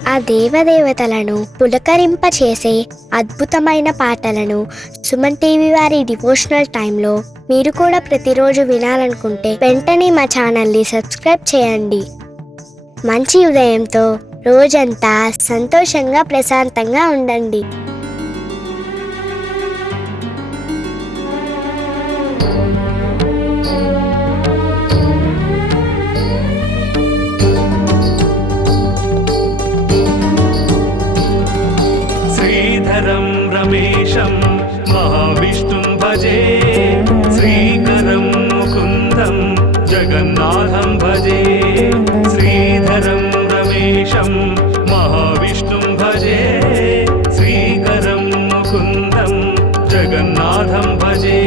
ఆ దేవదేవతలను పులకరింపచేసే అద్భుతమైన పాటలను సుమన్ టీవీ వారి డివోషనల్ టైంలో మీరు కూడా ప్రతిరోజు వినాలనుకుంటే వెంటనే మా ఛానల్ని సబ్స్క్రైబ్ చేయండి. మంచి ఉదయంతో రోజంతా సంతోషంగా ప్రశాంతంగా ఉండండి. శ్రీధరం రమేశం మహావిష్ణుం భజే, శ్రీకరం ముకుందం జగన్నాథం భజే. శ్రీధరం రమేశం మహావిష్ణుం భజే, శ్రీకరం ముకుందం జగన్నాథం భజే.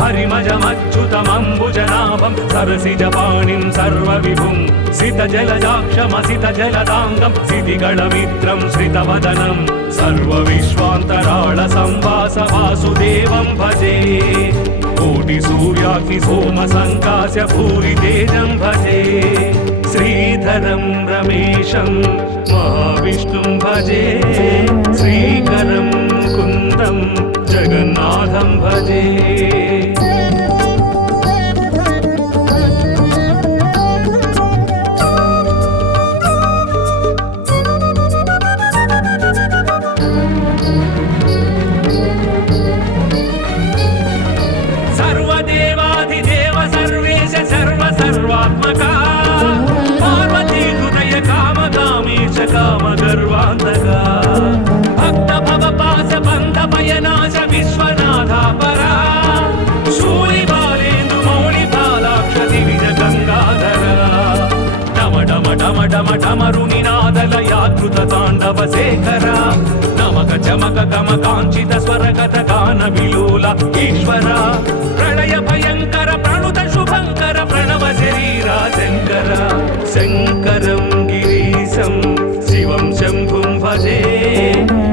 హరిమజమచ్యుతమంబుజనాభం సరసిజపాణిం సర్వవిభుం, సితజలజాక్షమసితజలదాంగం సితిగళమిత్రం శ్రితవదనం, సర్వవిశ్వాంతరాళ సంవాస వాసుదేవం భజే. కోటి సూర్యాగ్ని సోమ సంకాశ భూరి తేజం భజే. శ్రీధరం రమేశం మహావిష్ణుం భజే, శ్రీకరం ముకుందం జగన్నాథం భజే. సర్వదేవాధిదేవ సర్వేశ సర్వసర్వాత్మకా, పార్వతీ హృదయ కామకామేశ కామగర్వాంతకా, భక్త భవపాస బంధ భయనాశ విశ్వనాథాపరా, శూలిబాలేందు మౌళి బాలాక్ష దివిజ గంగాధరా. డమ డమ డమ డమ డమరునినాదల యాకృత తాండవ శేఖర, నమక చమక గమ కాంచిత స్వరగత గాన విలోల ఈశ్వర. ప్రళయ భయంకర ప్రణుత శుభంకర ప్రణవ శరీరా శంకర. శంకరం గిరీశం శివం శంభుం భజే,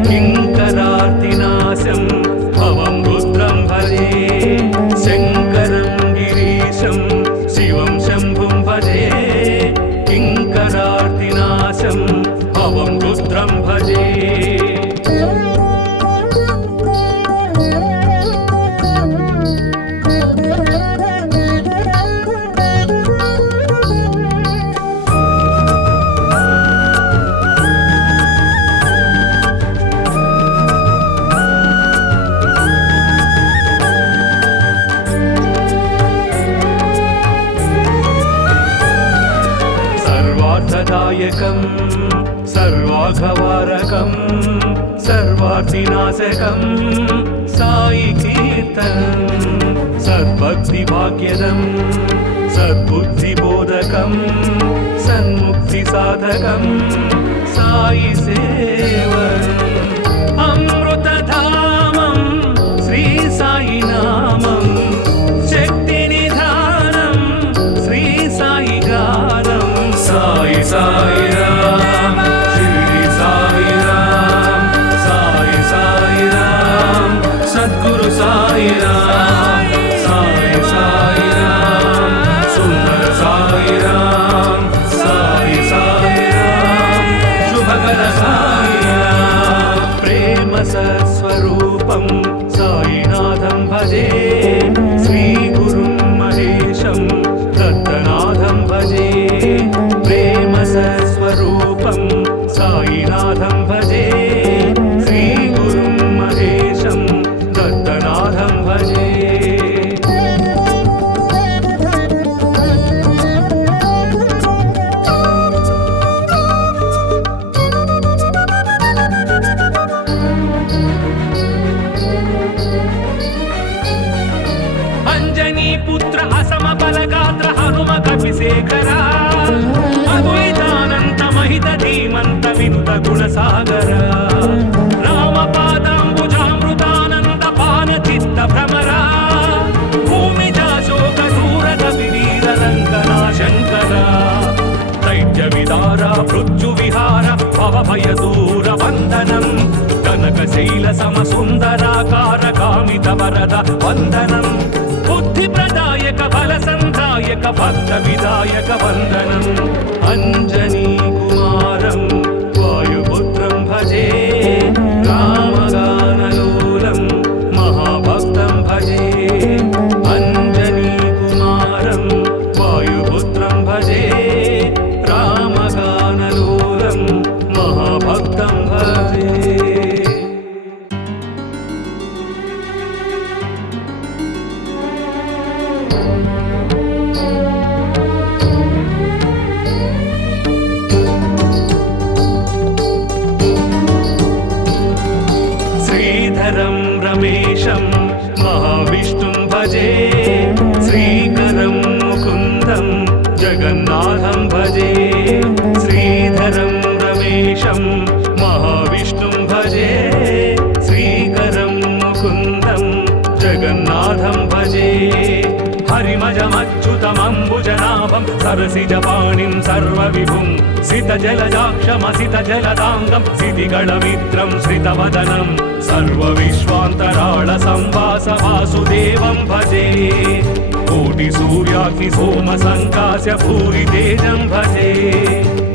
కింకరార్తినాశం భవం రుద్రం భజే. శంకరం గిరీశం శివం శంభుం భజే, కింకరార్తినాశం భవం రుద్రం భజే. సర్వార్థదాయకం సర్వాఘవారకం సర్వార్థినాశకం సాయి కీర్తనం, సద్భక్తి భాగ్యదం సద్బుద్ధిబోధకం సన్ముక్తి సాధకం సాయి సేవనం. అమృతధామం శ్రీ సాయి నామం, శక్తి నిధానం శ్రీ సాయి గానం. సాయి సాయి రామ్ షిరిడి సాయి రామ్, సాయి సాయి రామ్ సద్గురు సాయి రామ్, సాయి సాయి రామ్ సుందర సాయి రామ్, సాయి సాయి రామ్ శుభకర సాయి రామ్. ప్రేమ సత్స్వరూపం సాయినాథం భజే, శ్రీ గురుం మహేశం దత్తనాథం భజే. ప్రేమ సత్స్వరూపం సాయినాథం భజే, శ్రీ గురుం మహేశం దత్తనాథం భజే. అంజనీ పుత్ర అసమ బలగాత్ర హనుమ కవిశేఖర, అద్వైతానంత మహిత ధీమంత వినుత గుణసాగర. రామపాదాంబుజామృతానంద పాన చిత్త భ్రమర, భూమిజాశోక దూరద వివీర రంగనా శంకర. దైత్య విదార మృత్యు విహార భవభయ దూర వందనం, కనకశైల సమ సుందరాకార కామిత వరద వందనం. బుద్ధి ప్రదాయక బల సంధాయక భక్త విదాయక వందనం. అంజనీ కుమారం శ్రీధరం రమేశం మహావిష్ణుం భజే శ్రీకరం ముకుందం జగన్నాథం భజే శ్రీధరం రమేశం మహావిష్ణుం భజే శ్రీకరం ముకుందం జగన్నాథం భజే హరిమజమచ్యుతమంబుజనాభం సరసిజపాణిం సర్వవిభుం సితజలజాక్షమసితజలదాంగం సితిగళమిత్రం శ్రితవదనం సర్వవిశ్వాంతరాళ సంవాస వాసుదేవం భజే కోటి సూర్యాగ్ని సోమ సంకాశ భూరి తేజం భజే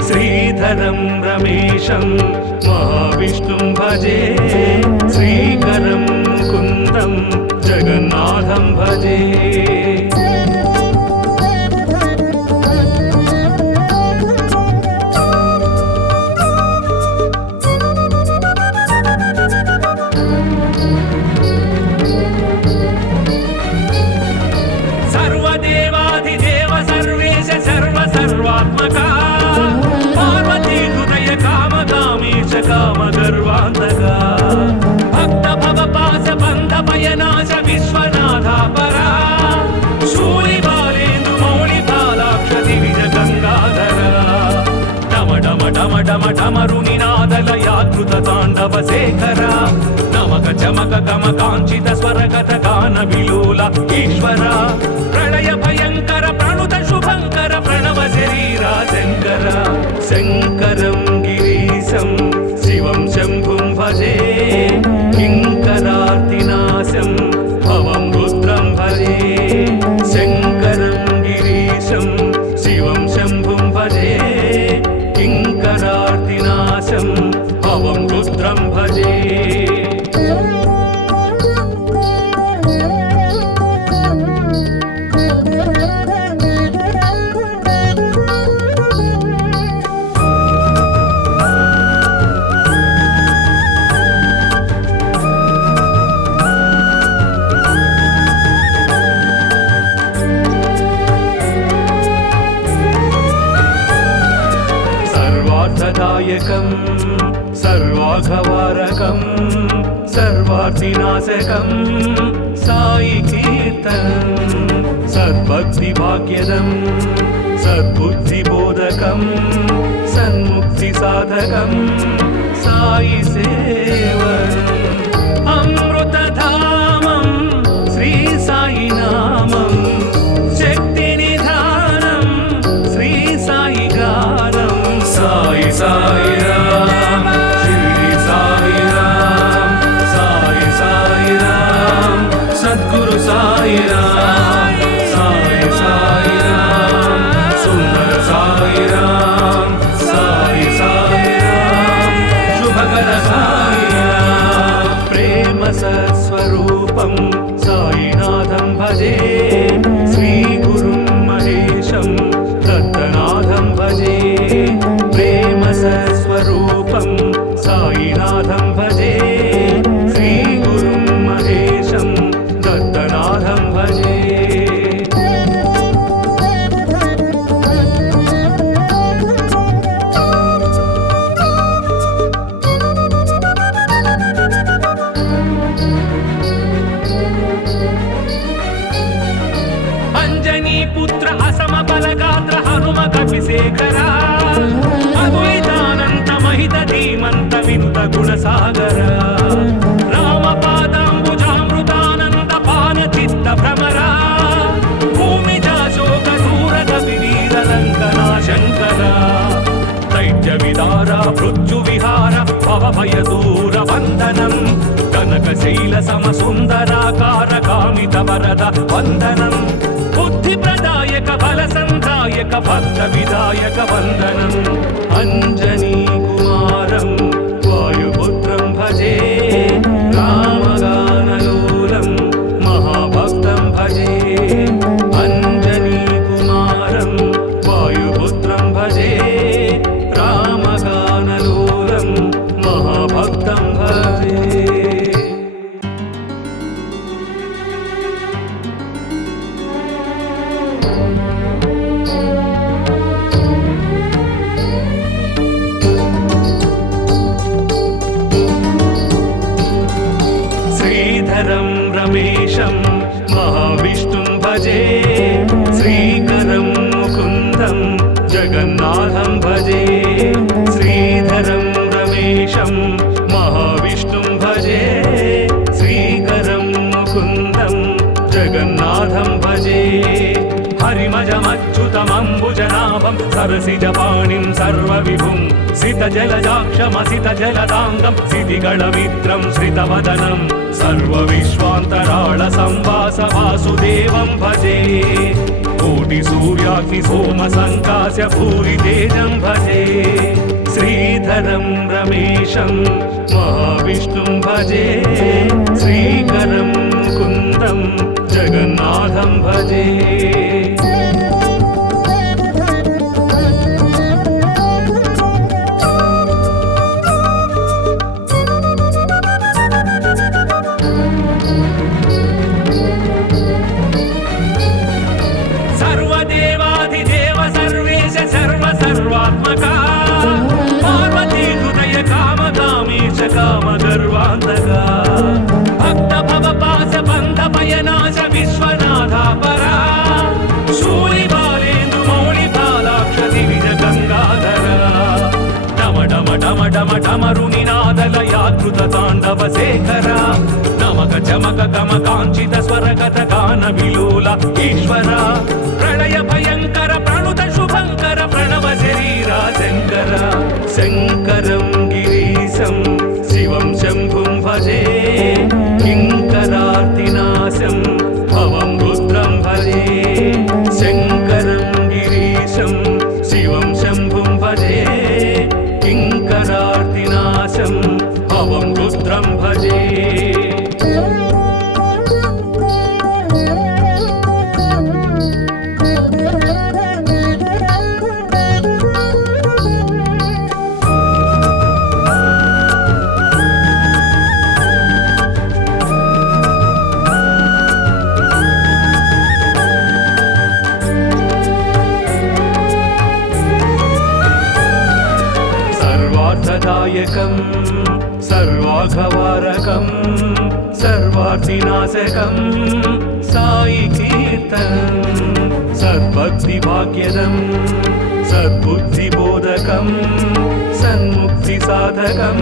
శ్రీధరం రమేశం మహావిష్ణుం భజే శ్రీకరం ముకుందం జగన్నాథం భజే సర్వదేవాధిదేవ సర్వేశ సర్వ సర్వాత్మకా పార్వతీ హృదయ కామకామేశ కామగర్వాంతకా భక్త భవ పాస బంధ భయనాశ విశ్వనాథాపరా శూలిబాలేందు మౌళి బాలాక్ష దివిజ గంగాధరా డమ డమ డమ డమ డమరు నినాదలయాకృత తాండవ శేఖరా నమక చమక గమ కాంచిత స్వరగత గాన విలోల ఈశ్వర ప్రళయ భయంకర ప్రణుత శుభంకర ప్రణవ శరీరా శంకర శంకరం గిరీశం శివం శంభుం భజే కింకరార్తినాశం భవం రుద్రం భజే శంకరం గిరీశం శివం శంభుం భజే కింకరార్తినాశం భవం రుద్రం భజే సర్వార్థదాయకం సర్వాఘవారకం సర్వార్థినాశకం సాయి కీర్తనం సద్భక్తి భాగ్యదం సద్బుద్ధిబోధకం సన్ముక్తి సాధకం సాయి సేవనం అమృతధామం శ్రీ సాయి నామం శక్తి నిధానం శ్రీ సాయి గానం సాయి సాయి రామ్ షిరిడి సాయి రామ్ సాయి సాయి రామ్ సద్గురు సాయి రామ్ సాయి సాయి రామ్ సుందర సాయి రామ్ సాయి సాయి రామ్ శుభకర సాయి రామ్ ప్రేమ సత్స్వరూపం సాయినాథం భజే శ్రీ గురుం మహేశం దత్తనాథం భజే ప్రేమ సత్స్వరూపం సాయినాథం భజే శ్రీ గురుం మహేశం దత్తనాథం భజే అంజనీ పుత్ర అసమ బలగాత్ర హనుమ కపిశేఖర అద్వైతానంత మహిత ధీమంత వినుత గుణసాగర రామ పాదాంబుజామృతానంద పాన చిత్త భ్రమర భూమిజాశోక దూరద వివీర లంకనా శంకర దైత్య విదార మృత్యు విహార భవ భయ దూర వందనం కనక శైల సమ సుందరాకార కామిత వరద వందనం బుద్ధి ప్రదాయక బల సంధాయక భక్త విదాయక వందనం అంజనీ కుమారం వాయుపుత్రం భజే రామగానలోలం మహాభక్తం భజే అంజనీ కుమారం వాయుపుత్రం భజే రామగానలోలం మహాభక్తం భజే శ్రీధరం రమేశం మహావిష్ణుం భజే శ్రీకరం ముకుందం జగన్నాథం భజే శ్రీధరం రమేశం మహావిష్ణుం భజే శ్రీకరం ముకుందం జగన్నాథం భజే హరిమజమచ్యుతమంబుజనాభం సరసిజపాణిం సర్వవిభుం సితజలజాక్షమసితజలదాంగం సితిగళమిత్రం శ్రితవదనం సర్వవిశ్వాంతరాళ సంవాస వాసుదేవం భజే కోటి సూర్యాగ్ని సోమ సంకాశ భూరి తేజం భజే శ్రీధరం రమేశం మహావిష్ణుం భజే శ్రీకరం ముకుందం జగన్నాథం భజే సర్వదేవాధిదేవ సర్వేశ సర్వసర్వాత్మకా పార్వతీ హృదయ కామకామేశ కామగర్వాంతకా భక్త భవపాస బంధ భయనాశ విశ్వనాథాపరా శూలి బాలేందు మౌళి బాలాక్ష దివిజ గంగాధరా డమ డమ డమ డమ డమరునినాదలయాకృత తాండవ శేఖరా నమక చమక గమ కాంచిత స్వరగత గాన విలోల ఈశ్వర ప్రళయ భయంకర ప్రణుత శుభంకర ప్రణవ శరీరా శంకర శంకరం గిరీశం శివం శంభుం భజే కింకరార్తినాశం భవం రుద్రం భజే శంకరం గిరీశం శివం శంభుం భజే కింకరార్తినాశం భవం రుద్రం భజే సర్వార్థదాయకం సర్వాఘవారకం సర్వార్థినాశకం సాయి కీర్తనం సద్భక్తి భాగ్యదం సద్బుద్ధిబోధకం సన్ముక్తి సాధకం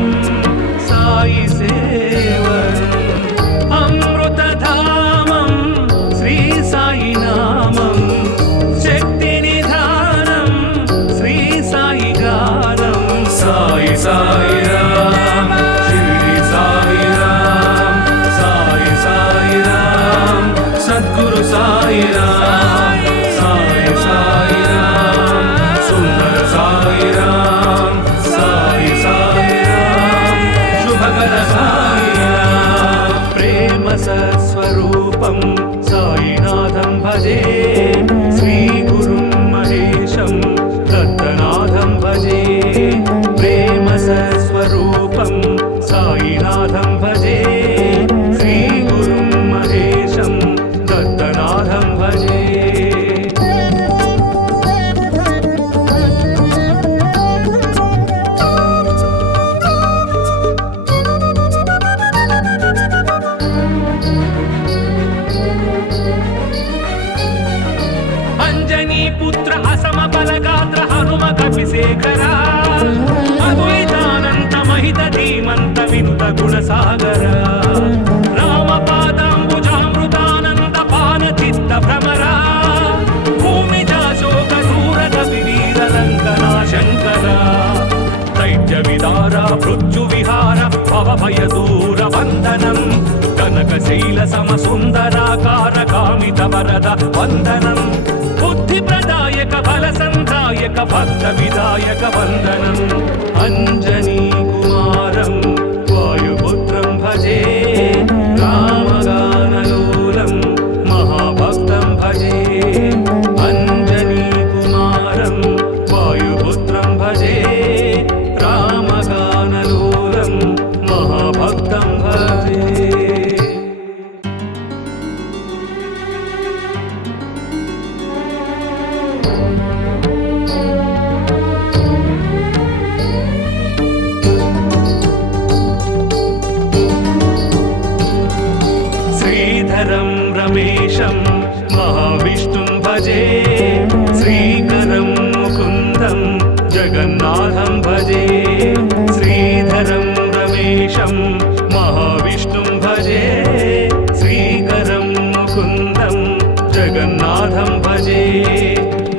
సాయి సేవనం అమృతధామం శ్రీ సాయి నామం శక్తి నిధానం శ్రీ సాయి గానం సాయి సాయి రామ్ షిరిడి సాయి రామ్ సాయి సాయి రామ్ సద్గురు సాయి రామ్ సాయి సాయి రామ్ సుందర సాయి రామ్ సాయి సాయి రామ్ శుభకర సాయి రామ్ ప్రేమ సత్స్వరూపం సాయినాథం భజే శ్రీ గురుం మహేశం దత్తనాథం భజే ప్రేమ సత్స్వరూపం సాయినాథం భజే శ్రీ గురుం మహేశం దత్తనాథం భజే అంజనీ పుత్ర అసమ బలగాత్ర హనుమ కపిశేఖరా అద్వైతానంత మహిత ధీమంత వినుత గుణసాగర రామ పాదాంబుజామృతానంద పాన చిత్త భ్రమరా భూమిజా శోక దూరద వివీర రంగనా శంకర దైత్య విదార మృత్యు విహార భవ భయ దూర వందనం కనక శైల సమ సుందరాకార కామిత వరద వందనం బుద్ధి ప్రదాయక బల సంధాయక భక్త విదాయక వందనం అంజనీ కుమారం వాయుపుత్రం భజే రామగానలోలం మహాభక్తం భజే అంజనీ కుమారం వాయుపుత్రం భజే రామగానలోలం మహాభక్తం భజే శ్రీధరం రమేశం మహావిష్ణుం భజే శ్రీకరం ముకుందం జగన్నాథం భజే శ్రీధరం రమేశం మహావిష్ణుం భజే శ్రీకరం ముకుందం జగన్నాథం భజే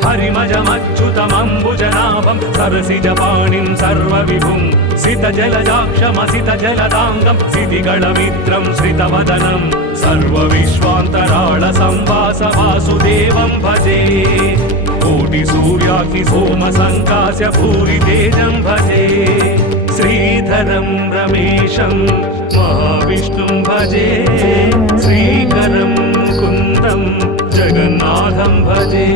హరిమజమచ్యుతమంబుజనాభం సరసిజపాణిం సర్వవిభుం సితజలజాక్షమసితజలదాంగం సితిగళమిత్రం శ్రితవదనం సర్వవిశ్వాంతరాళ సంవాస వాసుదేవం భజే కోటి సూర్యాగ్ని సోమ సంకాశ భూరి తేజం భజే శ్రీధరం రమేశం మహావిష్ణుం భజే శ్రీకరం ముకుందం జగన్నాథం భజే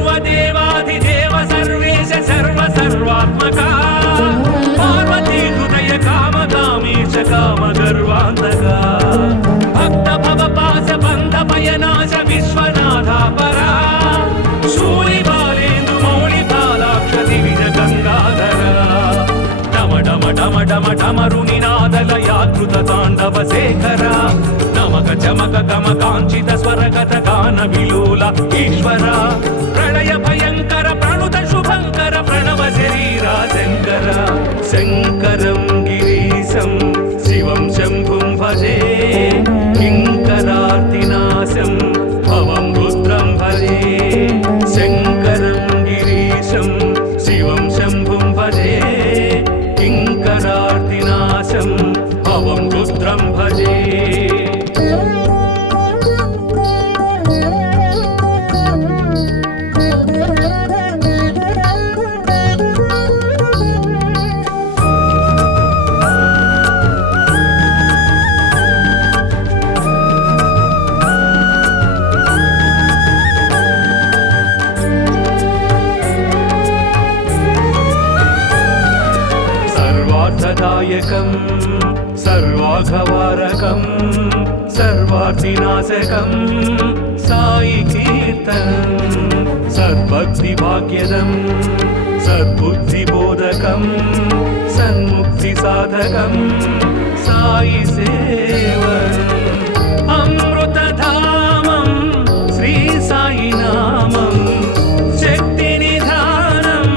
సర్వదేవాధిదేవ సర్వేశ సర్వ సర్వాత్మకా పార్వతీ హృదయ కామకామీశ కామగర్వాంతకా భక్త భవ పాస బంధ భయనాశ విశ్వనాథాపరా శూలిబాలేందు మౌళి బాలాక్ష దివిజ గంగాధరా డమ డమ డమ డమ డమరు నినాదలయాకృత తాండవ శేఖరా నమక చమక గమ కాంచిత స్వరగత గాన విలోల ఈశ్వర ప్రళయ భయంకర ప్రణుత శుభంకర ప్రణవ శరీరా శంకర శంకరం గిరీశం శివం శంభుం భజే కింకరార్తినాశం భవం రుద్రం భజే శంకరం గిరీశం శివం శంభుం భజే కింకరార్తినాశం భవం రుద్రం భజే సర్వార్థదాయకం సర్వాఘవారకం సర్వార్థినాశకం సాయి కీర్తనం సద్భక్తి భాగ్యదం సద్బుద్ధిబోధకం సన్ముక్తి సాధకం సాయి సేవనం అమృతధామం శ్రీ సాయి నామం శక్తి నిధానం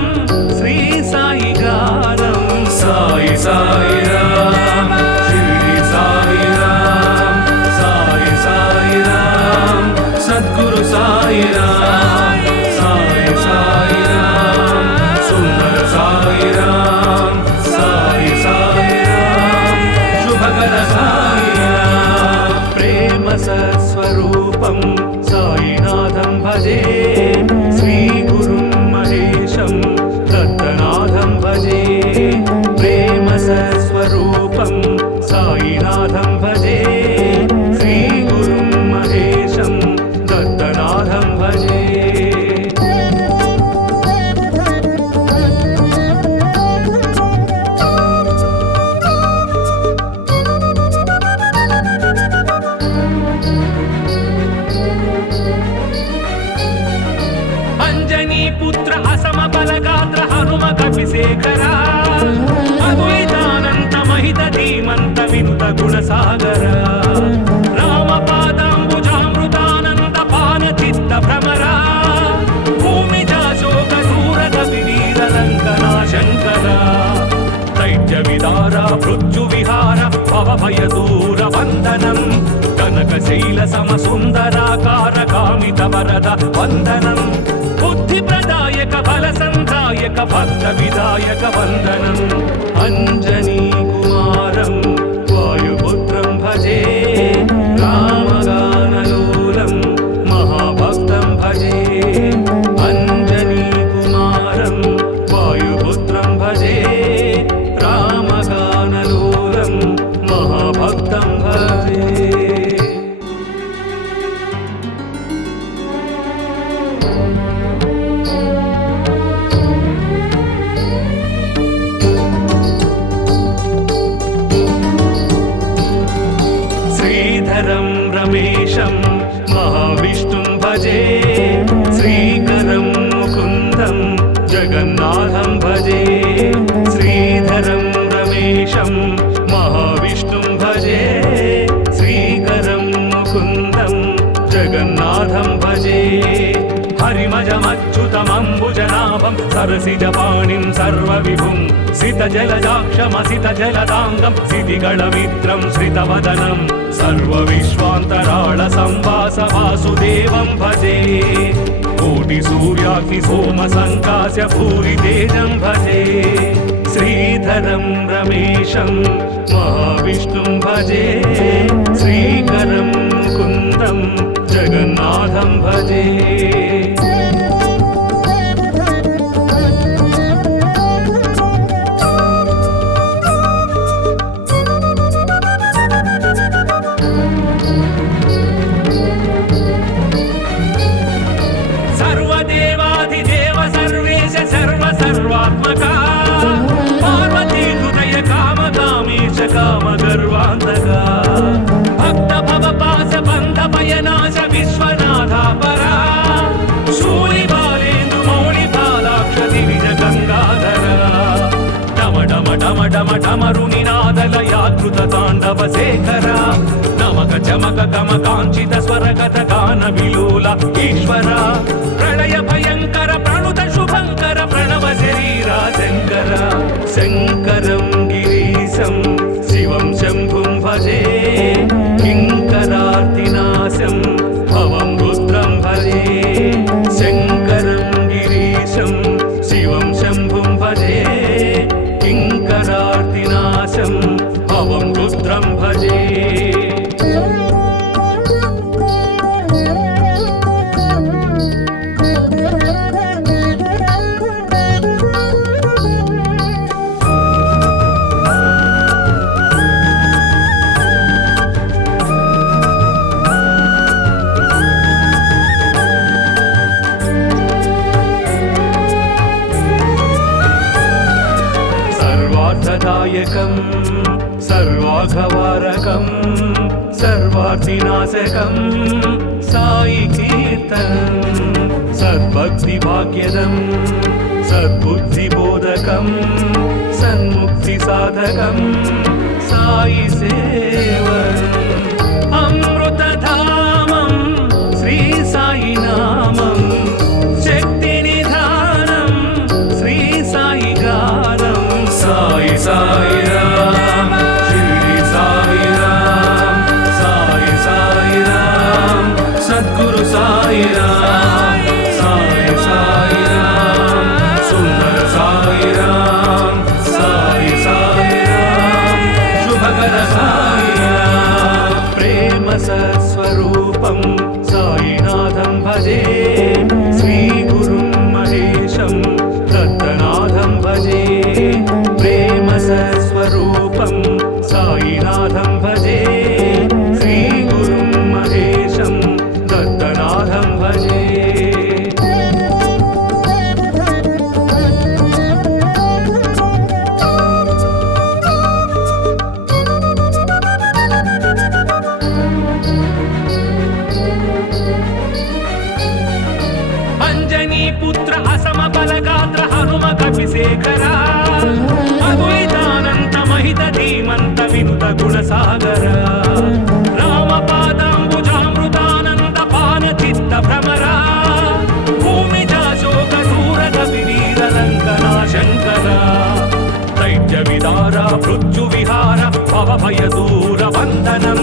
శ్రీ సాయి గానం సాయి సాయి రామ్ షిరిడి సాయి రామ్ సాయి సాయి రామ్ సద్గురు సాయి రామ్ సాయి సాయి రామ్ సుందర సాయి రామ్ సాయి సాయి రామ్ శుభకర సాయి రామ్ ప్రేమ సత్స్వరూపం సాయినాథం భజే శ్రీ గురుం మహేశం దత్తనాథం భజే ప్రేమ సత్స్వరూపం సాయినాథం భజే శ్రీ గురుం మహేశం దత్తనాథం భజే అంజనీ పుత్ర అసమ బలగాత్ర హనుమ కపిశేఖర అద్వైతానంత మహిత ధీమంత వినుత గుణసాగర రామ పాదాంబుజామృతానంద పాన చిత్త భ్రమర భూమిజాశోక దూరద వివీర లంకనా శంకర దైత్య విదార మృత్యు విహార భవ భయ దూర వందనం కనక శైల సమ సుందరాకార కామిత వరద వందనం బుద్ధి ప్రదాయక బల సంధాయక భక్త విదాయక వందనం అంజనీ కుమారం వాయుపుత్రం భజే రామగానలోలం మహాభక్తం భజే అంజనీ కుమారం వాయుపుత్రం భజే రామగానలోలం మహాభక్తం భజే रमेशं महाविष्णुं भजे श्रीकरं मुकुन्दं जगन्नाथं भजे श्रीधरं रमेशं महाविष्णुं भजे श्रीकरं मुकुन्दं जगन्नाथं भजे हरिमजमच्युतमम्बुजनाभं सरसिजपाणिं सर्वविभुं सितजलजाक्षमसितजलदाङ्गं सितिगणमित्रं श्रितवदनं सर्वविश्वान्तराळसंवासवासुदेवं भजे कोटिसूर्याग्निसोमसङ्कास्य भूरितेजं भजे श्रीधरं रमेशं महाविष्णुं भजे श्रीकरं मुकुन्दं जगन्नाथं भजे सर्वदेवाधिदेव सर्वेश सर्वसर्वात्मका पार्वती हृदय कामकामेश कामगर्वान्तका भक्त भवपास बन्ध भयनाश विश्वनाथा परा शूलिबालेन्दु मौलिबालाक्ष दिविज गङ्गाधरा डम डम डम डम डमरुनिनादलयाकृत ताण्डव शेखरा नमक चमक गम काञ्चित स्वरगत गान विलोल ईश्वरा प्रलय भयङ्कर प्रणुत शुभङ्कर प्रणव शरीरा शङ्कर शङ्करं गिरीशं शिवं शम्भुं भजे किङ्करार्तिनाशं भवं रुद्रं भजे शङ्करं गिरीशं शिवं शम्भुं भजे किङ्करार्तिनाशं भवं रुद्रं भजे सर्वार्थदायकं सर्वाघवारकं सर्वार्थिनाशकं साई कीर्तनं सद्भक्तिभाग्यदं सद्बुद्धिबोधकं सन्मुक्तिसाधकं साई सेवनम् अमृतधामं श्री साई नामं शक्तिनिधानं श्री साई गानं साई साई राम शिरडी साई राम साई साई राम सद्गुरु साई राम साई साई राम सुंदर साई राम साई साई राम शुभकर साई राम प्रेम सत्स्वरूपं साईनाथं भजे श्री गुरुं महेशं दत्तनाथं भजे प्रेम सत्स्वरूपं साईनाथं भजे श्री गुरुं महेशं दत्तनाथं भजे अंजनी पुत्र असम बलगात्र हनुम कपिशेखरा अद्वैतानंत महित धीमंत विनुत गुणसागर रामपादाम्बुजामृतानंद पान चित्त भ्रमरा भूमिजा शोक दूरद विवीर लंकना शंकरा दैत्य विदारा मृत्यु विहार भव भय दूर वंदनम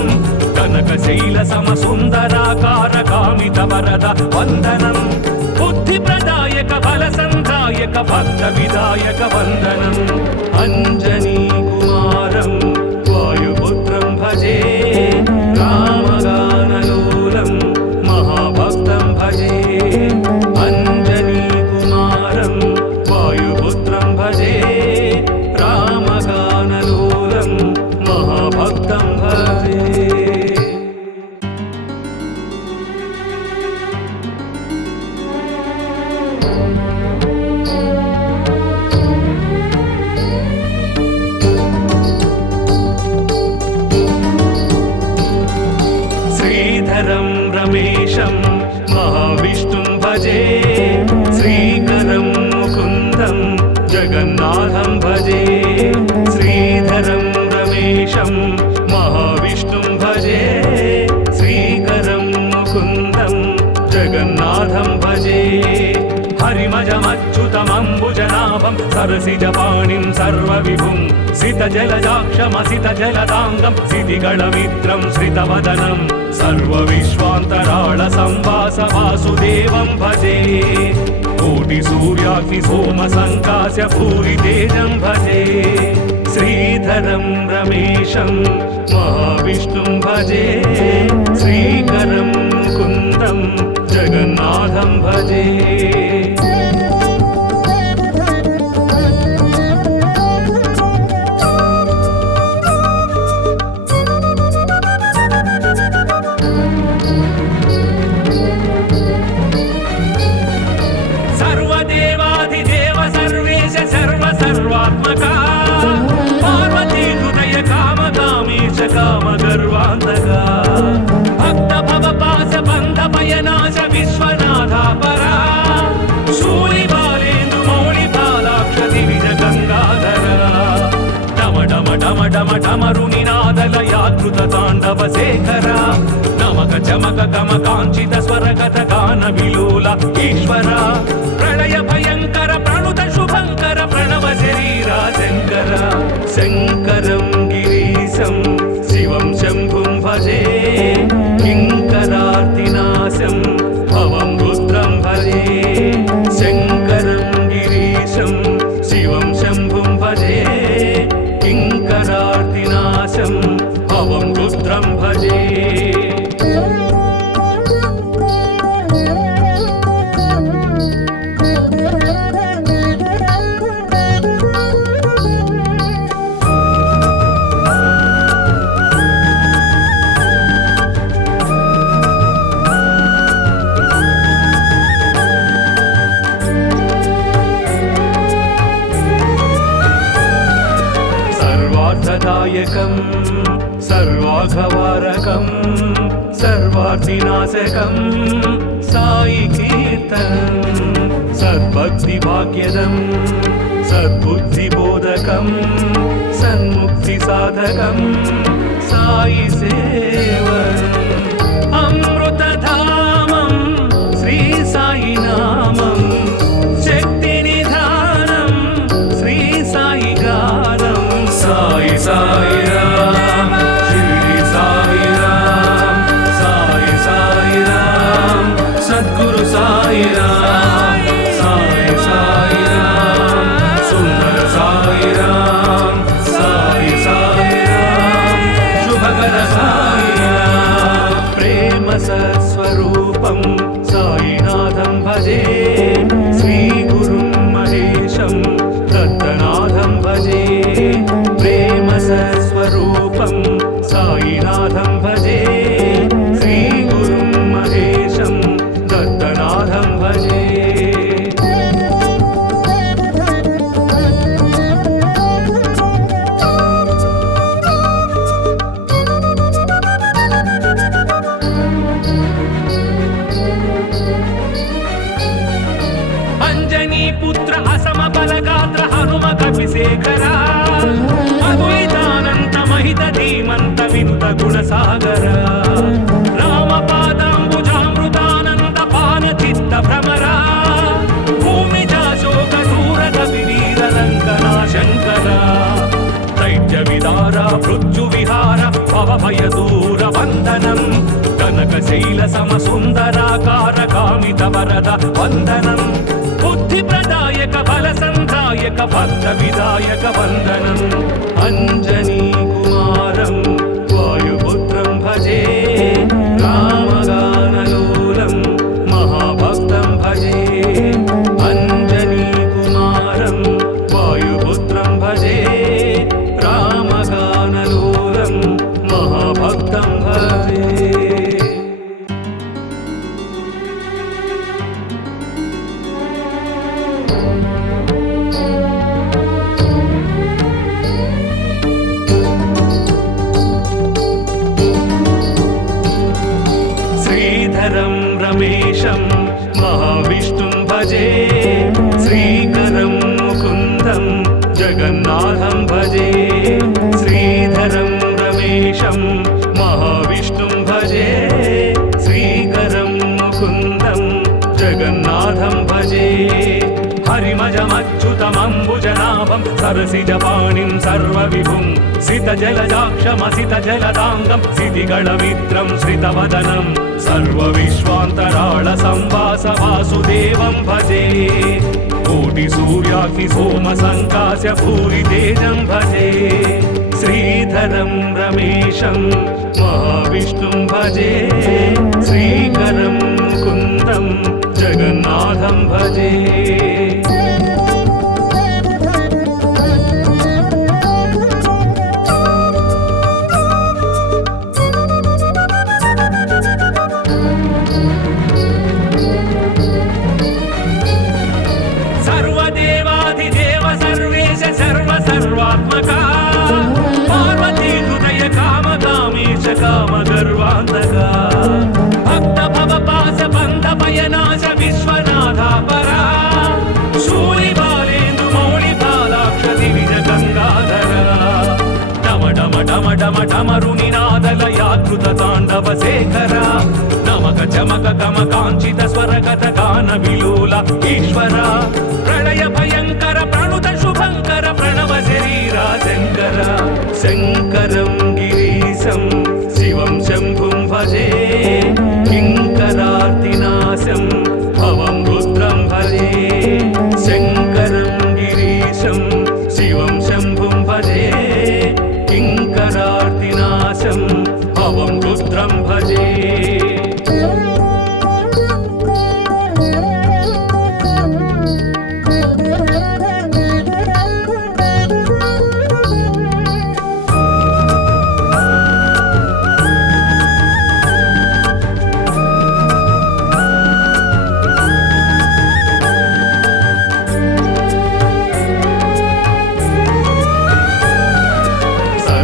कनकशैल सम सुंदराकार कामित वरद वंदनम बुद्धि प्रदायक बल संधायक भक्त विधायक वंदनम अंजनी कुमारं वायुपुत्रं भजे रामगानलोलं महाभक्तं भजे अंजनी कुमारं वायुपुत्रं भजे रामगानलोलं महाभक्तं भजे भजे श्रीकरं मुकुन्दं जगन्नाथं भजे श्रीधरं रमेशं महाविष्णुं भजे श्रीकरं मुकुन्दं जगन्नाथं भजे हरिमजमच्युतमम्बुजनाभं सरसिजपाणिं सर्वविभुं सितजलजाक्षमसितजलदाङ्गं सितिगणमित्रं श्रितवदनं सर्वविश्वान्तराळसंवासवासुदेवं भजे कोटिसूर्याग्निसोमसङ्कास्य भूरितेजं भजे श्रीधरं रमेशं महाविष्णुं भजे श्रीकरं मुकुन्दं जगन्नाथं भजे सर्वदेवाधिदेव सर्वेश सर्वसर्वात्मका पार्वती हृदय कामकामेश कामगर्वान्तका भक्त भवपास बन्ध भयनाश विश्वनाथा परा शूलिबालेन्दु मौलिबालाक्ष दिविज गङ्गाधरा डम डम डम डम डमरुनिनादलयाकृत ताण्डव शेखरा नमक चमक गम काञ्चित स्वरगत गान विलोल ईश्वर प्रलय भयङ्कर प्रणुत शुभङ्कर प्रणव शरीरा शङ्कर शङ्करं गिरीशं शिवं शम्भुं भजे किङ्करार्तिनाशं भवं रुद्रं भजे शङ्करं गिरीशं शिवं शम्भुं भजे किङ्करार्तिनाशं भवं रुद्रं भजे सर्वार्थदायकं सर्वाघवारकं सर्वार्थिनाशकं साई कीर्तनं सद्भक्तिभाग्यदं सद्बुद्धिबोधकं सन्मुक्तिसाधकं साई सेवनम् अमृतधामं श्री साई नामं शक्तिनिधानं श्री साई गानं साई साई राम शिरडी साई राम साई साई राम सद्गुरु साई राम साई साई राम सुंदर साई राम साई साई राम शुभकर साई राम प्रेम सत्स्वरूपं साईनाथं भजे श्री गुरुं महेशं दत्तनाथं भजे प्रेम सत्स्वरूपं साईनाथं भजे श्री गुरुं महेशं दत्तनाथं भजे अंजनी पुत्र असम बलगात्र हनुम कपिशेखरा अद्वैतानंत महित धीमंत विनुत गुणसागर राम पादांबुजामृतानंद पान चित्त भ्रमरा भूमिजा शोक दूरद विवीर रंगना शंकरा दैत्य विदारा मृत्यु विहार भव भय दूर वंदनम कनक शैल सम सुंदराकार कामित वरद वंदनम बुद्धि प्रदायक बल संधायक भक्त विदायक वंदनम अंजनी कुमारं वायुपुत्रं भजे रामगानलोलं महाभक्तं भजे अंजनी कुमारं वायुपुत्रं भजे रामगानलोलं महाभक्तं भजे रमेशं महावीर भजे श्रीकरं मुकुन्दं जगन्नाथं भजे श्रीधरं रमेशं महाविष्णुं भजे श्रीकरं मुकुन्दं जगन्नाथं भजे हरिमजमच्युतमम्बुजनाभं सरसिजपाणिं सर्वविभुं सितजलजाक्षमसितजलदाङ्गं सितिगणमित्रं श्रितवदनं सर्वविश्वान्तराळसंवासवासुदेवं भजे कोटिसूर्याग्निसोमसङ्कास्य भूरितेजं भजे श्रीधरं रमेशं महाविष्णुं भजे श्रीकरं मुकुन्दं जगन्नाथं भजे सर्वदेवाधिदेव सर्वेश सर्वसर्वात्मका पार्वती हृदय कामकामेश कामगर्वान्तका भक्त भवपास बन्ध भयनाश विश्वनाथा परा शूलिबालेन्दु मौलिबालाक्ष दिविज गङ्गाधरा डम डम डम डम डमरुनिनादलयाकृत ताण्डव शेखरा नमक चमक गमकाञ्चित स्वरगत गान विलोल ईश्वरा प्रणय भयङ्कर प्रणुत शुभङ्कर प्रणव शरीरा शङ्कर शङ्करं गिरीशं शिवं शम्भुं भजे किङ्करार्तिनाशं भवं रुद्रं भजे शङ्करं गिरीशं शिवं शम्भुं भजे किङ्करार्तिनाशं भवं रुद्रं भजे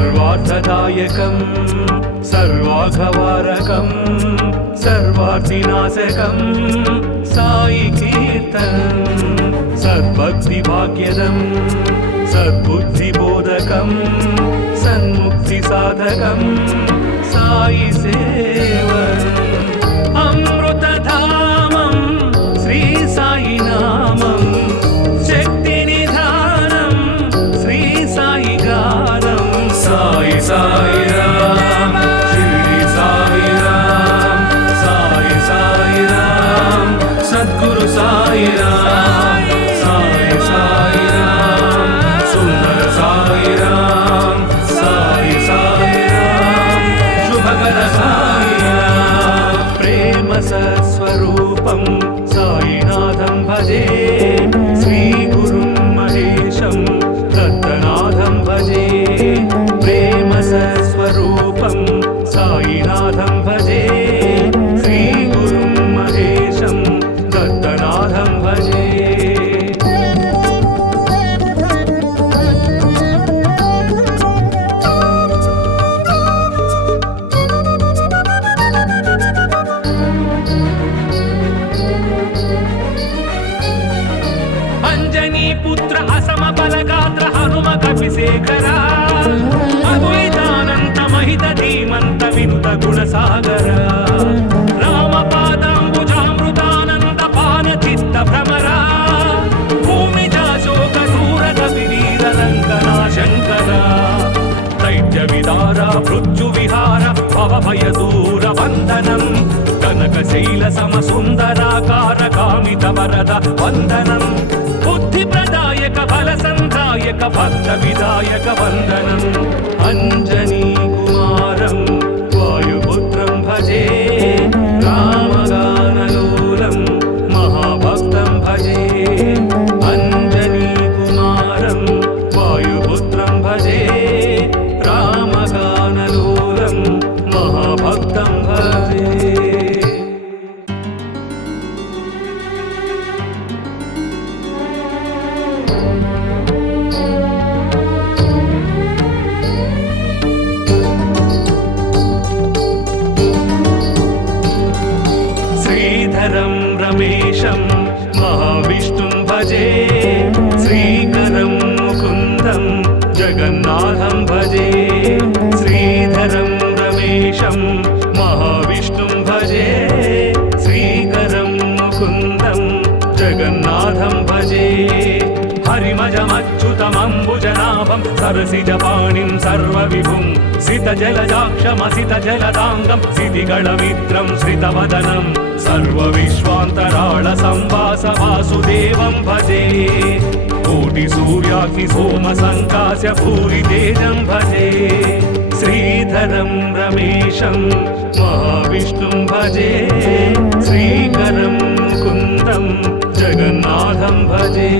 सर्वार्थदायकं सर्वाघवारकं सर्वार्थिनाशकं साई कीर्तनं सद्भक्तिभाग्यदं सद्बुद्धिबोधकं सन्मुक्तिसाधकं साई सेवनम् अमृतधामं श्री साई नामं शक्तिनिधानं श्री साई गानं साई साई राम शिरडी साई राम साई साई राम सद्गुरु साई राम साई साई राम सुंदर साई राम साई साई राम शुभकर साई राम प्रेम सत्स्वरूपं साईनाथं भजे श्री गुरुं महेशं दत्तनाथं भजे प्रेम सत्स्वरूपं साईनाथं भजे श्री गुरुं महेशं दत्तनाथं भजे अंजनी पुत्र असम बलगात्र हनुम कपिशेखरा अद्वैतानंत महित धीमंत विनुत गुणसागर रामपादाम्बुजामृतानंद पान चित्त भ्रमरा भूमिजा शोक दूरद विवीर लंकना शंकरा दैत्य विदारा मृत्यु विहार भव भय दूर वंदनम कनक शैल सम सुंदराकार कामित वरद वंदनम बुद्धि प्रदायक बल संधायक भक्त विदायक वंदनम अंजनी कुमारं वायुपुत्रं भजे रामगानलोलं महाभक्तं भजे अंजनी कुमारं वायुपुत्रं भजे रामगानलोलं महाभक्तं भजे श्रीधरं रमेशं महाविष्णुं भजे श्रीकरं मुकुन्दं जगन्नाथं भजे श्रीधरं रमेशं महाविष्णुं भजे श्रीकरं मुकुन्दं जगन्नाथं भजे हरिमजमच्युतमम्बुजनाभं सरसिजपाणिं सर्वविभुं सितजलजाक्षमसितजलदाङ्गं सितिगणमित्रं श्रितवदनं सर्वविश्वान्तराळसंवासवासुदेवं भजे कोटिसूर्याग्निसोमसङ्कास्य भूरितेजं भजे श्रीधरं रमेशं महाविष्णुं भजे श्रीकरं मुकुन्दं जगन्नाथं भजे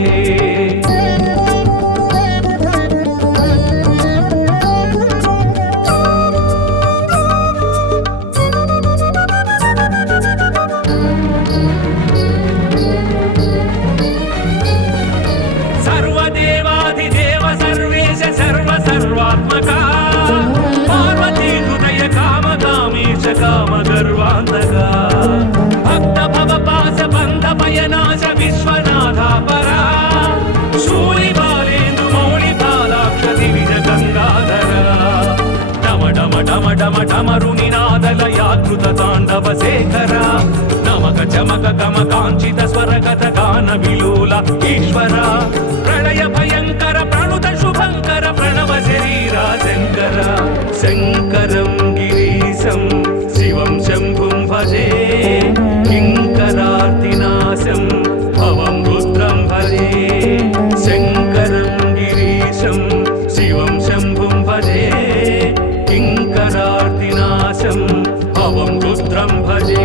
सर्वदेवाधिदेव सर्वेश सर्वसर्वात्मका पार्वती हृदय कामकामेश कामगर्वान्तका भक्त भवपास बन्ध भयनाश विश्वनाथा परा शूलिबालेन्दु मौलिबालाक्ष दिविज गङ्गाधरा डम डम डम डम डमरुनिनादलयाकृत ताण्डव शेखरा नमक चमक गम काञ्चित स्वरगत गान विलोल ईश्वर प्रलय भयङ्कर प्रणुत शुभङ्कर प्रणव शरीरा शङ्कर शङ्करं गिरीशं शिवं शम्भुं भजे किङ्करार्तिनाशं भवं रुद्रं भजे शङ्करं गिरीशं शिवं शम्भुं भजे किङ्करार्तिनाशं भवं रुद्रं भजे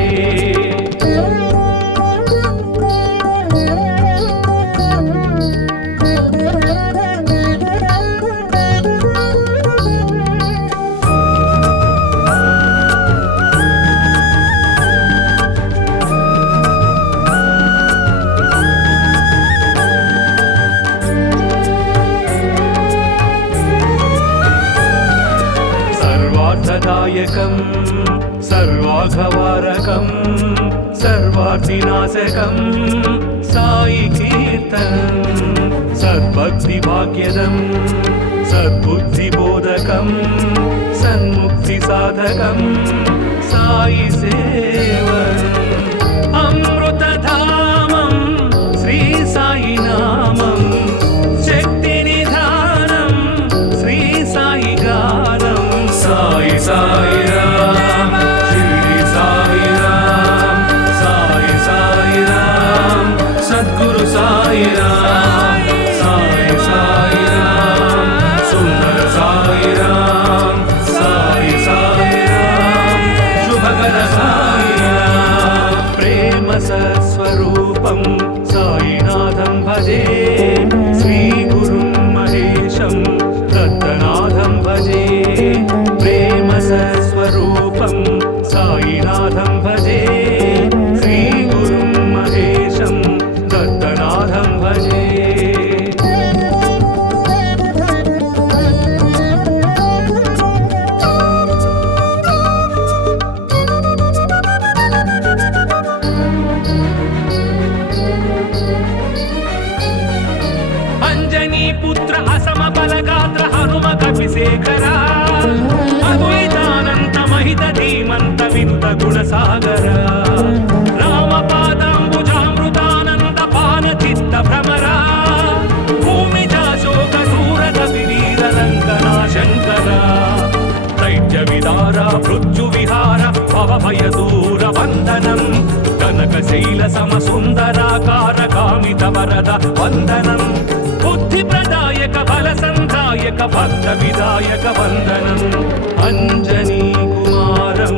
सर्वार्थदायकं सर्वाघवारकं सर्वार्थिनाशकं साई कीर्तनं सद्भक्तिभाग्यदं सद्बुद्धिबोधकं सन्मुक्तिसाधकं साई सेवनम् अमृतधामं श्री साई नामं शक्तिनिधानं श्री साई गानं साई साई राम शिरडी साई राम साई साई राम सद्गुरु साई राम साई साई राम सुंदर साई राम साई साई राम शुभकर साई राम प्रेम सत्स्वरूपं साईनाथं भजे श्री गुरुं महेशं दत्तनाथं भजे प्रेम सत्स्वरूपं साईनाथं भजे श्री गुरुं महेशं दत्तनाथं भजे अंजनी पुत्र असम बलगात्र हनुम कपिशेखरा अद्वैतानंत महित धीमंत विनुत गुणसागर राम पादांबुजामृतानंद पान चित्त भ्रमरा भूमिजा शोक दूरद विवीर रंगना शंकरा दैत्य विदारा मृत्यु विहार भव भय दूर वंदनम कनक शैल सम सुंदराकार कामित वरद वंदनम बुद्धि प्रदायक बल संधायक भक्त विदायक वंदनम अंजनी कुमारं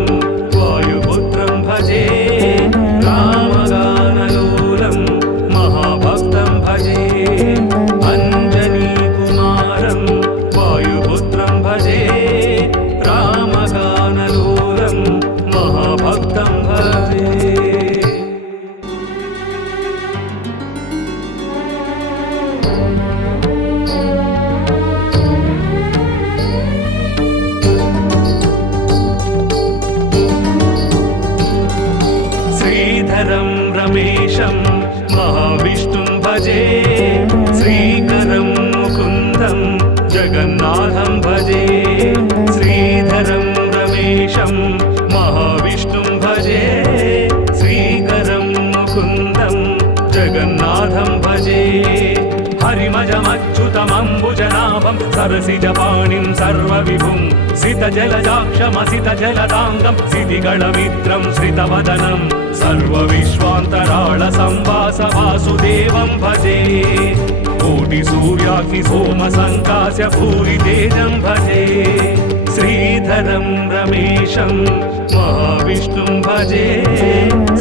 वायुपुत्रं भजे रामगानलोलं महाभक्तं भजे अंजनी कुमारं वायुपुत्रं भजे रामगानलोलं महाभक्तं भजे रमेशं महाविष्णुं भजे श्रीकरं मुकुन्दं जगन्नाथं भजे श्रीधरं रमेशं महाविष्णुं भजे श्रीकरं मुकुन्दं जगन्नाथं भजे हरिमजमच्युतमम्बुजनाभं सरसिजपाणिं सर्वविभुं सितजलजाक्षमसितजलदाङ्गं सितिगणमित्रं श्रितवदनं सर्वविश्वान्तराळसंवासवासुदेवं भजे कोटिसूर्याग्निसोमसङ्कास्य भूरितेजं भजे श्रीधरं रमेशं महाविष्णुं भजे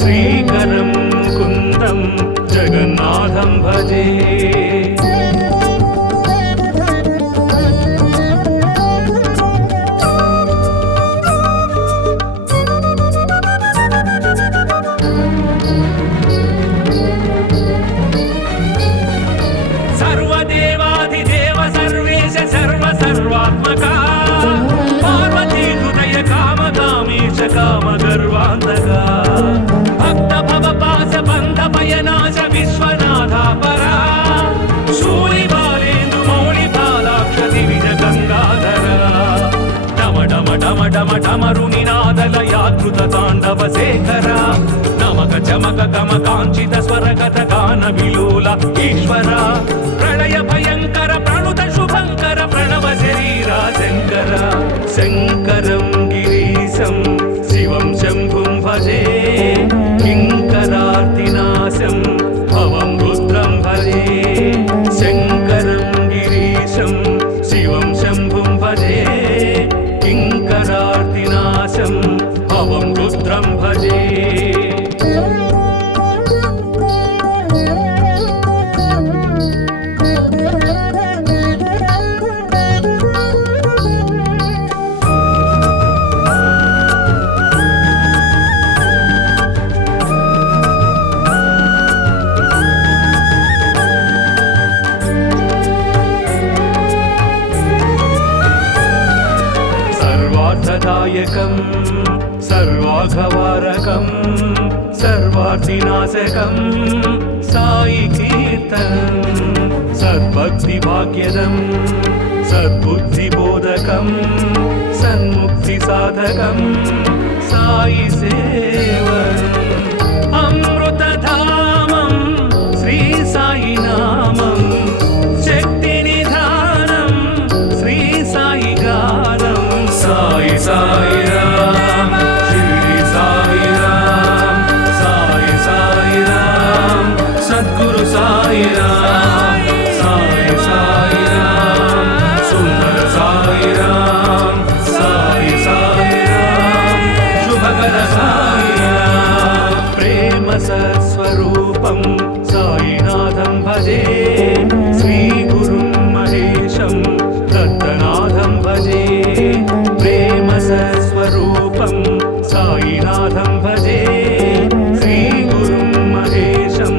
श्रीकरं मुकुन्दं जगन्नाथं भजे सर्वदेवाधिदेव सर्वेश सर्वसर्वात्मका पार्वती हृदय कामकामेश कामगर्वान्तका भक्त भवपास बन्ध भयनाश विश्वनाथा परा शूलिबालेन्दु मौलिपालाक्ष दिविज गङ्गाधरा डम डम डम डम डमरुनिनादलयाकृत ताण्डव शेखरा नमक चमक गम काञ्चित स्वरगत गान विलोल ईश्वर प्रलय भयङ्कर प्रणुत शुभङ्कर प्रणव शरीरा शङ्कर शङ्करं गिरीशं शिवं शम्भुं भजे किङ्करार्तिनाशं भवं रुद्रं भजे शङ्करं गिरीशं शिवं शम्भुं भजे किङ्करार्तिनाशं भवं रुद्रं भजे सर्वार्थदायकं सर्वाघवारकं सर्वार्थिनाशकं साई कीर्तनं सद्भक्तिभाग्यदं सद्बुद्धिबोधकं सन्मुक्तिसाधकं साई सेवनम् अमृतधामं श्री साई नामं शक्तिनिधानं श्री साई गानं साई साई राम शिरडी साई राम साई साई राम सद्गुरु साई राम साई साई राम सुंदर साई राम साई साई राम शुभकर साई राम प्रेम सत्स्वरूपं साईनाथं भजे श्री गुरुं महेशं दत्तनाथं भजे प्रेम सत्स्वरूपं साईनाथं भजे श्री गुरुं महेशं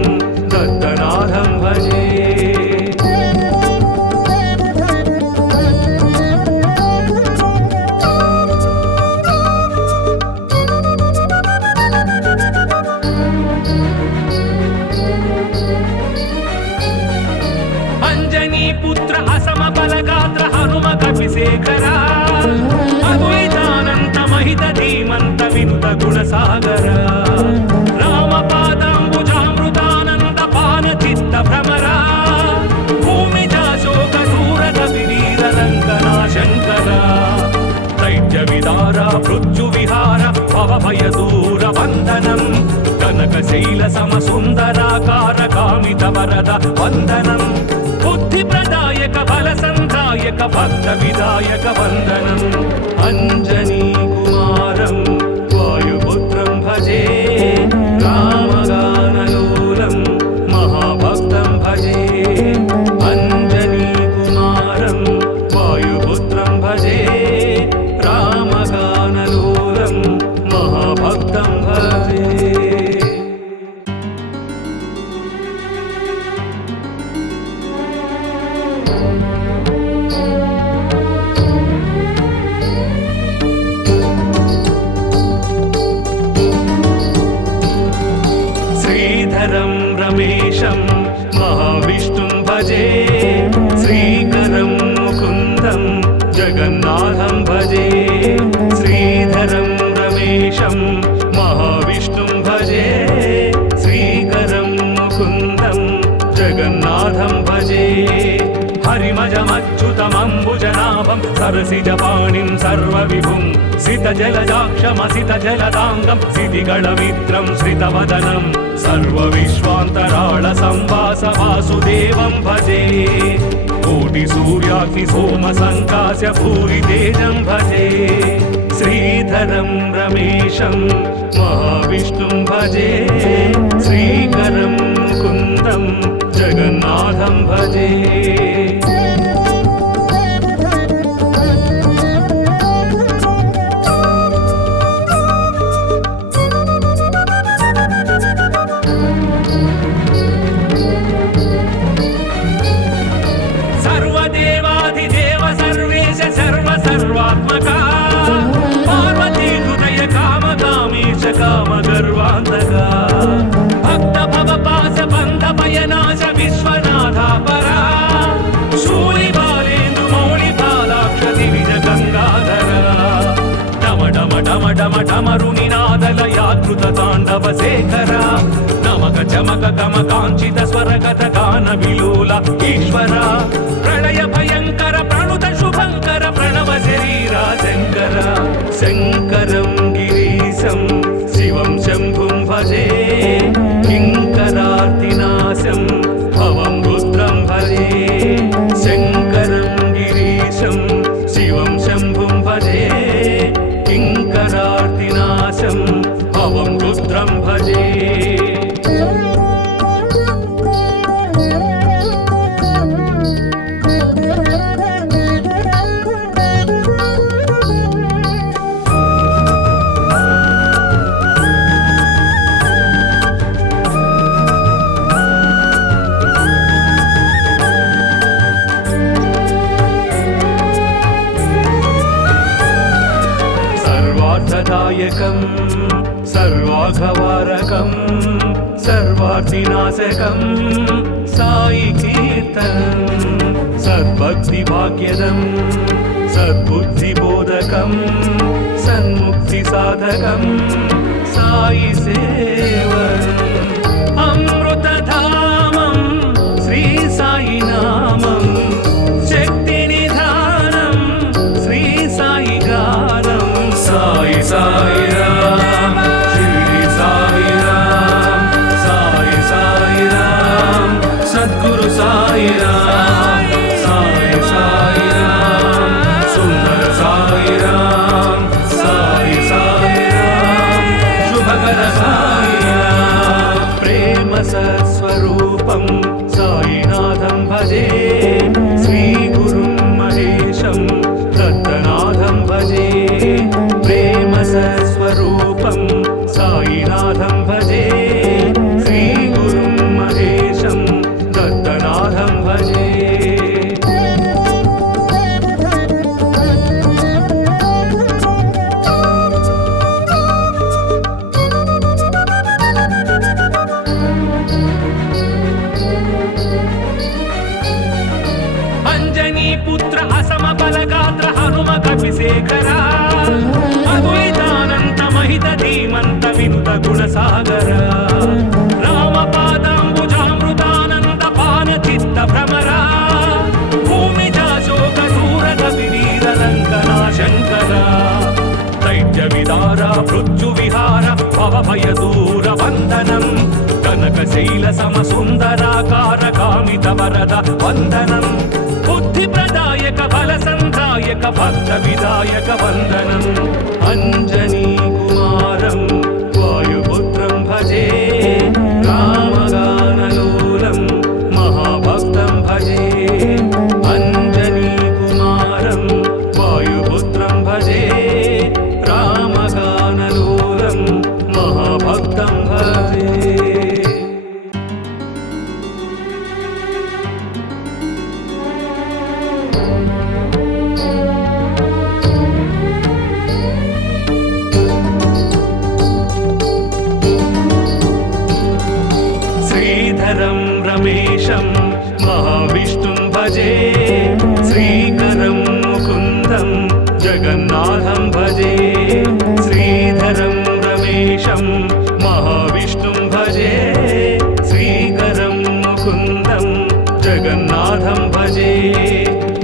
दत्तनाथं भजे अंजनी पुत्र असम बलगात्र हनुम कपिशेखरा अद्वैतानंत महित धीमंत विनुत गुणसागर राम पादांबुजामृतानंद पान चित्त भ्रमरा भूमिजा शोक दूर कपिवीर रंगना शंकरा दैत्य विदारा मृत्यु विहार भव भय दूर वंदनम कनकशैल सम सुंदराकार कामित वरद वंदनम बुद्धि प्रदायक बल संधायक भक्त विदायक वंदनम अंजनी कुमारं वायुपुत्रं भजे रामगानलोलं महाभक्तं भजे अंजनी कुमारं वायुपुत्रं भजे रामगानलोलं महाभक्तं भजे रमेशं महाविष्णुं भजे श्रीकरं मुकुन्दं जगन्नाथं भजे श्रीधरं रमेशं महाविष्णुं भजे श्रीकरं मुकुन्दं जगन्नाथं भजे हरिमजमच्युतमम्बुजनाभं सरसिजपाणिं सर्वविभुं सितजलजाक्षमसितजलदाङ्गं सितिगणमित्रं श्रितवदनं सर्वविश्वान्तराळसंवासवासुदेवं भजे कोटिसूर्याग्निसोमसङ्कास्य भूरितेजं भजे श्रीधरं रमेशं महाविष्णुं भजे श्रीकरं मुकुन्दं जगन्नाथं भजे सर्वदेवाधिदेव सर्वेश सर्वसर्वात्मका पार्वती हृदय कामकामीश कामगर्वान्तका भक्तभवपास बन्धभयनाश विश्वनाथापरा शूलिबालेन्दु मौलिबालाक्ष दिविज गङ्गाधरा डम डम डम डम डमरुनिनादलयाकृत ताण्डव शेखरा नमक चमक गम काञ्चित स्वरगत गान विलोल ईश्वर प्रणय भयंकर प्रणुत शुभंकर प्रणव शरीरा शंकर शंकरं गिरीशं शिवं शंभुं भजे किंकरार्तिनाशं भवं रुद्रं भजे शंकरं गिरीशं शिवं शंभुं भजे किंकरार्तिनाशं भवं रुद्रं भजे सर्वार्थदायकं सर्वाघवारकं सर्वार्थिनाशकं साई कीर्तनं सद्भक्तिभाग्यदं सद्बुद्धिबोधकं सन्मुक्तिसाधकं साई सेवनम् अमृतधामं श्री साई नामं शक्तिनिधानं श्री साई गानं साई साई राम शिरडी साई राम साई साई राम सद्गुरु साई राम साई साई राम सुंदर साई राम साई साई राम शुभकर साई राम प्रेम सत्स्वरूपं साईनाथं भजे श्री गुरुं महेशं दत्तनाथं भजे प्रेम सत्स्वरूपं साईनाथं भजे श्री गुरुं महेशं दत्तनाथं भजे अंजनी पुत्र असम बलगात्र हनुम कपिशेखरा अद्वैतानंत महित धीमंत विनुत गुणसागर रामपादाम्बुजामृतानंद पान चित्त भ्रमरा भूमिजा शोक दूरद विवीर लंकना शंकरा दैत्य विदारा मृत्यु विहार भव भय दूर वंदनम कनकशैल सम सुंदराकार कामित वरद वंदनम बुद्धि प्रदायक बल संधायक भक्त विदायक वंदनम अंजनी कुमारं वायुपुत्रं भजे रामगानलोलं महाभक्तं भजे अंजनी कुमारं वायुपुत्रं भजे रामगानलोलं महाभक्तं भजे श्रीधरं रमेशं महाविष्णुं भजे श्रीकरं मुकुन्दं जगन्नाथं भजे श्रीधरं रमेशं महाविष्णुं भजे श्रीकरं मुकुन्दं जगन्नाथं भजे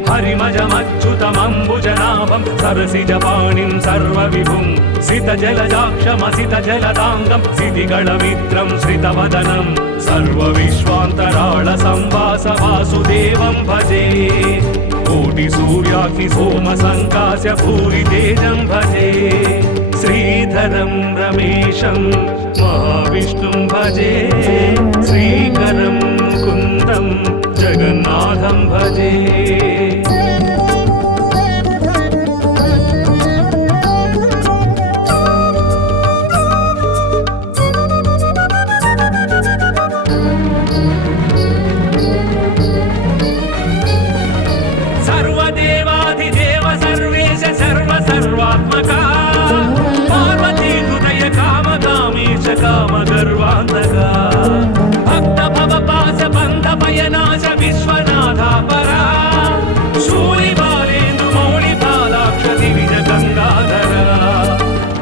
हरिमजमच्युतमम्बुजनाभं सरसिजपाणिं सर्वविभुं सितजलजाक्षमसितजलदाङ्गं सितिगणमित्रं श्रितवदनं सर्वविश्वान्तराळसंवासवासुदेवं भजे कोटिसूर्याग्निसोमसङ्कास्य भूरितेजं भजे श्रीधरं रमेशं महाविष्णुं भजे श्रीकरं मुकुन्दं जगन्नाथं भजे सर्वदेवाधिदेव सर्वेश सर्वसर्वात्मका पार्वती हृदय कामकामेश कामगर्वान्तका भक्त भवपास बन्ध भयनाश विश्वनाथा परा शूलिबालेन्दु मौलिपालाक्ष दिविज गङ्गाधरा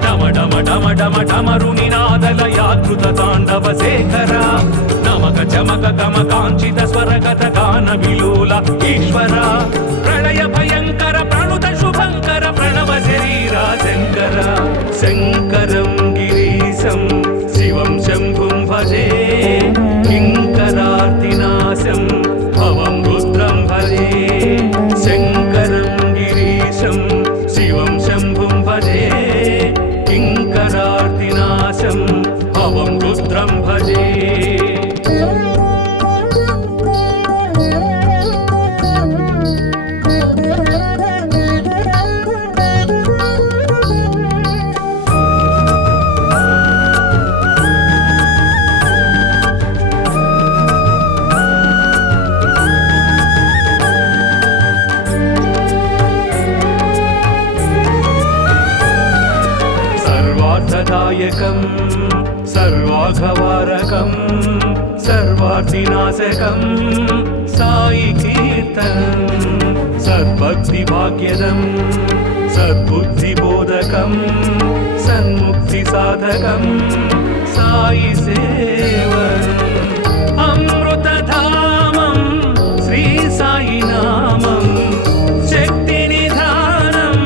डम डम डम डम डमरुनिनादलयाकृत ताण्डव शेखरा नमक चमक गम काञ्चित स्वरगत गान विलोल ईश्वर प्रलय भयङ्कर प्रणुत शुभङ्कर प्रणव शरीरा शङ्कर शङ्करं गिरीशं शिवं शम्भुं भजे किङ्करार्तिनाशं भवं रुद्रं भजे शङ्करं गिरीशं शिवं शम्भुं भजे किङ्करार्तिनाशं भवं रुद्रं भजे सर्वार्थदायकं सर्वाघवारकं सर्वार्थिनाशकं साई कीर्तनं सद्भक्तिभाग्यदं सद्बुद्धिबोधकं सन्मुक्तिसाधकं साई सेवनम् अमृतधामं श्री साई नामं शक्तिनिधानं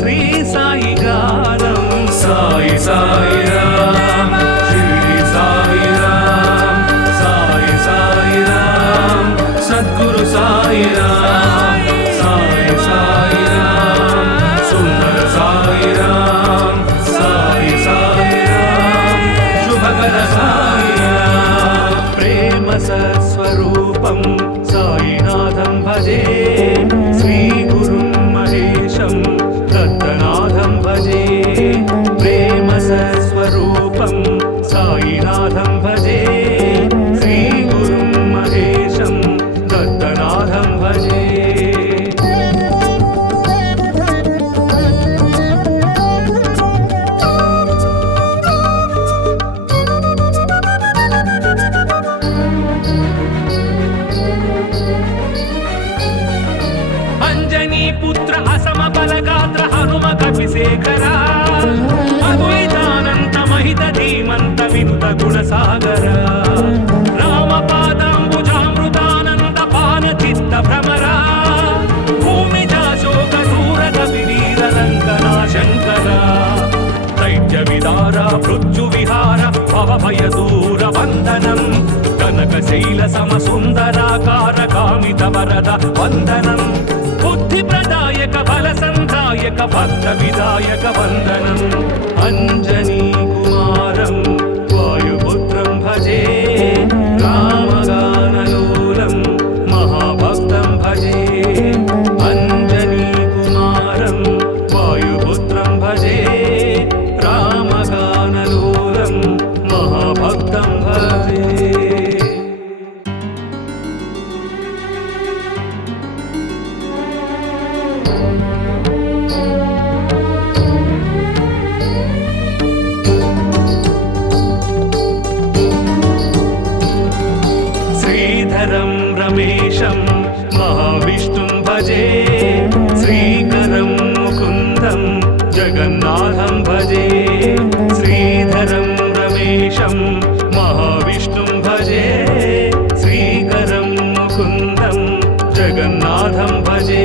श्री साई गानं साई साई राम शिरडी साई राम साई साई राम सद्गुरु साई राम साई साई राम सुंदर साई राम साई साई राम शुभकर साई राम प्रेम सत्स्वरूपं साईनाथं भजे श्री गुरुं महेशं दत्तनाथं भजे प्रेम सत्स्वरूपं साईनाथं भजे श्री गुरुं महेशं दत्तनाथं भजे अंजनी पुत्र असम बलगात्र हनुम कपिशेखरा अद्वैतानंत महित धीमंत विनुत गुणसागर राम पादांबुजामृतानंद पान चित्त भ्रमरा भूमिजा शोक दूरद विरीर रंगना शंकरा दैत्य विदारा मृत्यु विहार भव भय दूर वंदनम कनक शैल सम सुंदराकार कामित वरद वंदनम बुद्धि प्रदायक बल संधायक भक्त विदायक वंदनम अंजनी कुमारं वायुपुत्रं भजे रामगानलोलं महाभक्तं भजे अंजनी कुमारं वायुपुत्रं भजे रामगानलोलं महाभक्तं भजे శ్రీధరం రమేశం మహావిష్ణుం భజే శ్రీకరం ముకుందం జగన్నాథం భజే శ్రీధరం రమేశం మహావిష్ణుం భజే శ్రీకరం ముకుందం జగన్నాథం భజే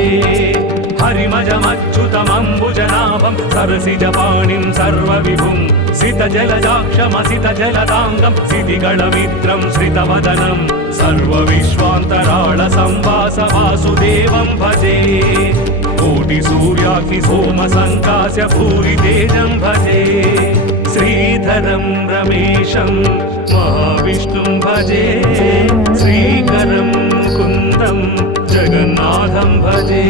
హరిమజమచ్యుతమంబుజనాభం సరసిజపాణిం సర్వవిభుం సితజలజాక్షమసితజలదాంగం సితిగళమిత్రం శ్రితవదనం సర్వవిశ్వాంతరాళ సంవాస వాసుదేవం భజే కోటి సూర్యాగ్ని సోమ సంకాశ భూరి తేజం భజే శ్రీధరం రమేశం మహావిష్ణుం భజే శ్రీకరం ముకుందం జగన్నాథం భజే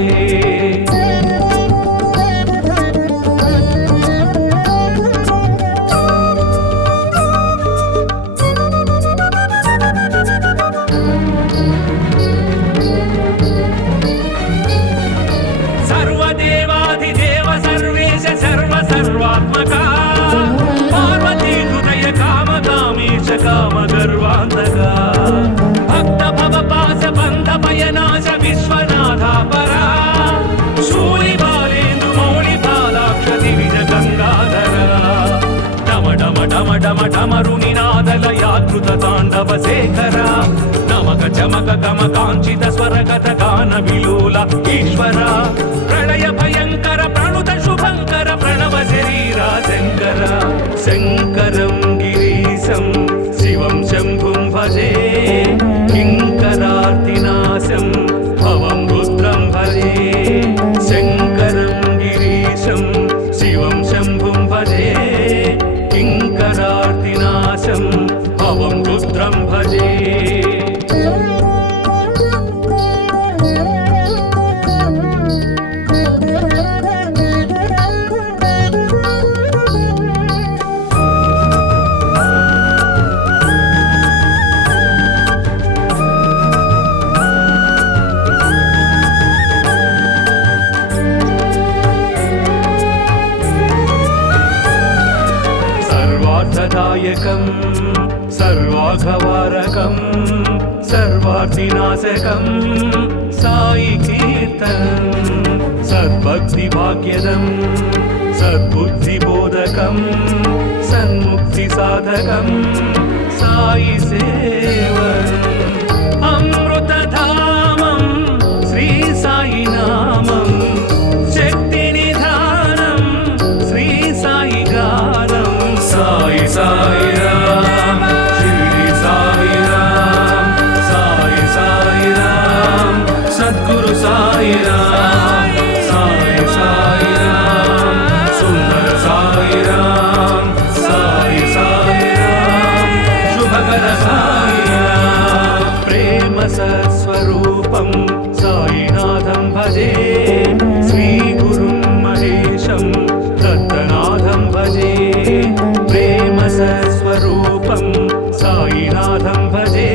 సర్వదేవాధిదేవ సర్వేశ సర్వసర్వాత్మకా పార్వతీ హృదయ కామకామేశ కామగర్వాంతకా భక్త భవపాస బంధ పయనాశ విశ్వనాథాపరా శూలి బాలేందు మౌళి బాలాక్ష దివిజ గంగాధరా డమ డమ డమ డమ డమరుని నాదలయాకృత తాండవ శేఖరా నమక చమక గమ కాంచిత స్వరగత గాన విలోల ఈశ్వర ప్రళయ భయంకర ప్రణుత శుభంకర ప్రణవ శరీరా శంకర శంకరం గిరీశం శివం శంభుం భజే కింకరార్తినాశం భవం రుద్రం భజే శంకరం గిరీశం శివం శంభుం భజే కింకరార్తినాశం భవం రుద్రం భజే సర్వార్థదాయకం సర్వాఘవారకం సర్వార్థినాశకం సాయి కీర్తనం సద్భక్తి భాగ్యదం సద్బుద్ధిబోధకం సన్ముక్తి సాధకం సాయి సేవనం అమృతధామం శ్రీ సాయి నామం శక్తి నిధానం శ్రీ సాయి గానం సాయి సాయి రామ్ షిరిడి సాయి రామ్ సాయి సాయి రామ్ సద్గురు సాయి రామ్ సాయి సాయి రామ్ సుందర సాయి రామ్ సాయి సాయి రామ్ శుభకర సాయి రామ్ ప్రేమ సత్స్వరూపం సాయినాథం భజే శ్రీ గురుం మహేశం దత్తనాథం భజే ప్రేమ సత్స్వరూపం సాయినాథం భజే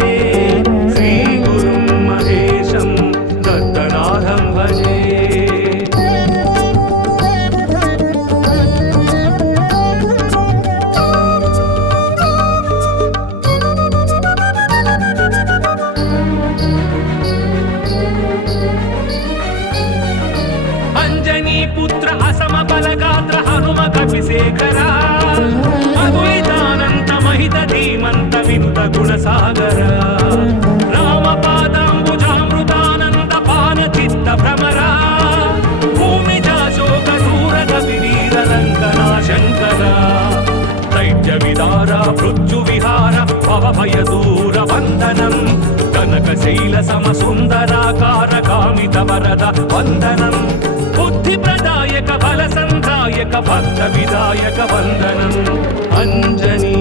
శ్రీ గురుం మహేశం దత్తనాథం భజే అంజనీ పుత్ర అసమ బలగాత్ర హనుమ కపిశేఖరా అద్వైతానంత మహిత ధీమంత వినుత గుణసాగర రామ పాదాంబుజామృతానంద పాన చిత్త భ్రమరా భూమిజాశోక దూరద వివీర రంగనా శంకర దైత్య విదార మృత్యు విహార భవభయ దూర వందనం కనక శైల సమ సుందరాకార కామిత వరద వందనం బుద్ధి ప్రదాయక బల సంధాయక భక్త విదాయక వందనం అంజనీ